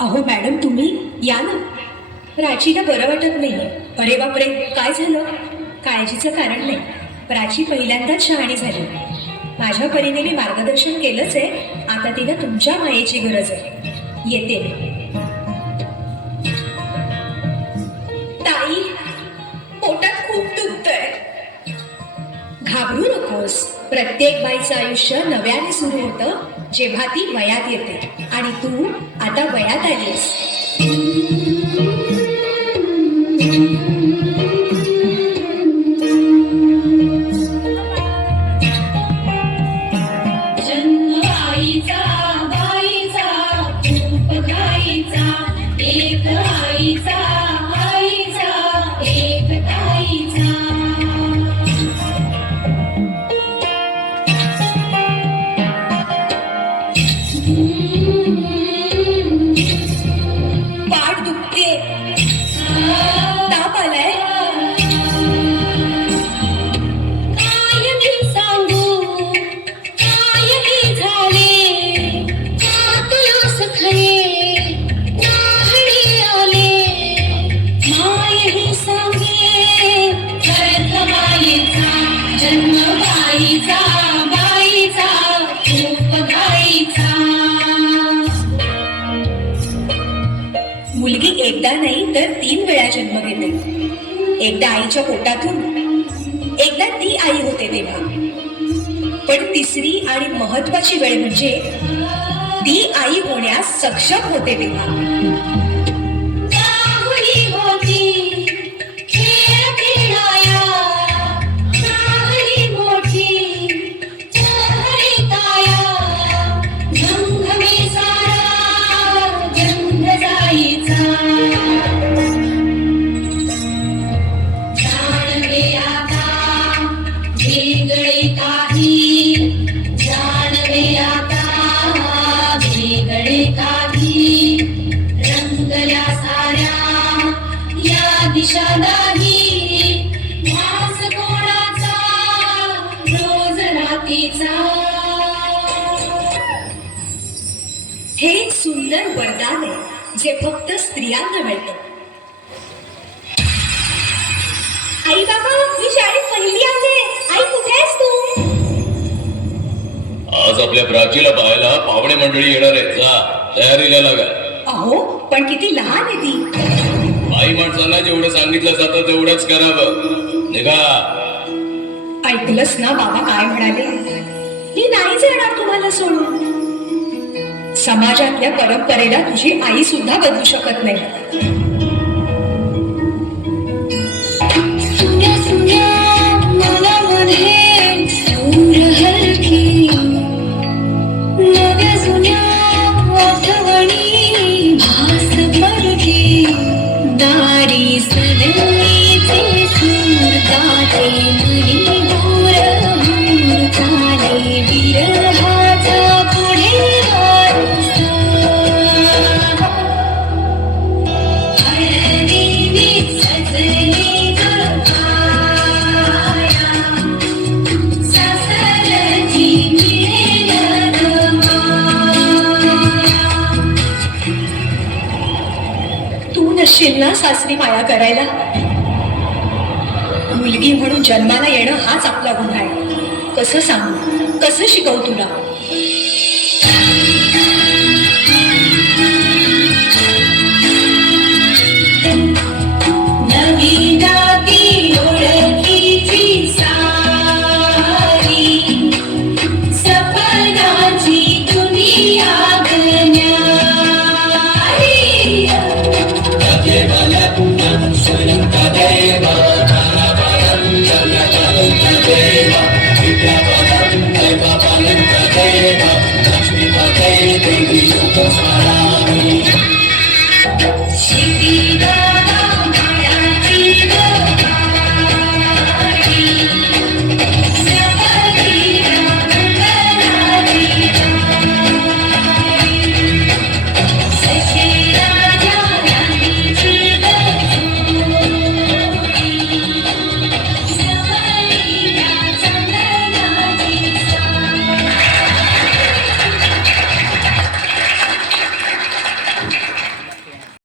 अहो मॅडम, तुम्ही या ना. प्राचीला बरं वाटत नाहीये. अरे बापरे, काय झालं? काळजीचं कारण नाही. प्राची पहिल्यांदाच शहाणी झाली. माझ्या परीने मी मार्गदर्शन केलंच आहे. आता तिला तुमच्या मायेची गरज आहे. येते मी. ताई, पोटात खूप दुखतंय. घाबरू नकोस. प्रत्येक बाईचं आयुष्य नव्याने सुरू होतं जेव्हा ती वयात येते. आणि तू आता वयात आलीस. जन्म आईचा बाईचा खूप घाईचा, एक आईचा आईचा एक ताईचा. पाठ दुखते. ताप आलाय. काय मी सांगू, काय मी झाले, तुला सखये नाहणी आले. माय ही सांगे अर्थ मायेचा, जन्म बाईचा बाईचा खूप घाईचा. मुलगी एकदा नाही तर 3 वेळा जन्म घेते. एकदा आईच्या पोटातून, एकदा ती आई होते तेव्हा. पण तिसरी आणि महत्वाची वेळ म्हणजे ती आई होण्यास सक्षम होते तेव्हा. काहुणी होती खेळ खेळाया, काहली मोठी चहरी काया. घमघमी सारा गंध जाईचा, जाणवे आता वेगळे काही, जाणवे आता वेगळे काही. रंगल्या साऱ्या या दिशा नाही, मास कोणाचा रोज रातीचा. हे एक सुंदर वरदान आहे जे फक्त स्त्रियांना मिळतं. आई बाबा, मी शाळेत पहिली आले. आई, कुठे आहेस तू? आज आपल्या प्राचीला पाहायला पाहुणे मंडळी येणार आहेत. जा, तयारीला लागा. अहो, पण किती लहान आहे ती. बाई माणसांना जेवढं सांगितलं जातं तेवढंच करावं. निघा. ऐकलंस ना बाबा काय म्हणाले? मी नाहीच येणार तुम्हाला सोडून. समाजातल्या परंपरेला तुझी आई सुद्धा बदलू शकत नाही. सुन्या सुन्या मनामध्ये सूर हलकी, नव्या जुन्या आठवणी भास फरकी. दारी सनईचे सूर गाते मनी दूर दूर चाले विरहाचा पुढे वारसा. हळदीने सजली गळफाया, सासरची मिळेल माया. तू नसशील ना सासरी माया करायला. मुलगी म्हणून जन्माला येणं हाच आपला गुन्हा आहे. कसं सांगू, कसं शिकवू तुला? नवी नाती ओळखीची सारी, सपनाची दुनिया गण्यारी. लक्ष्मी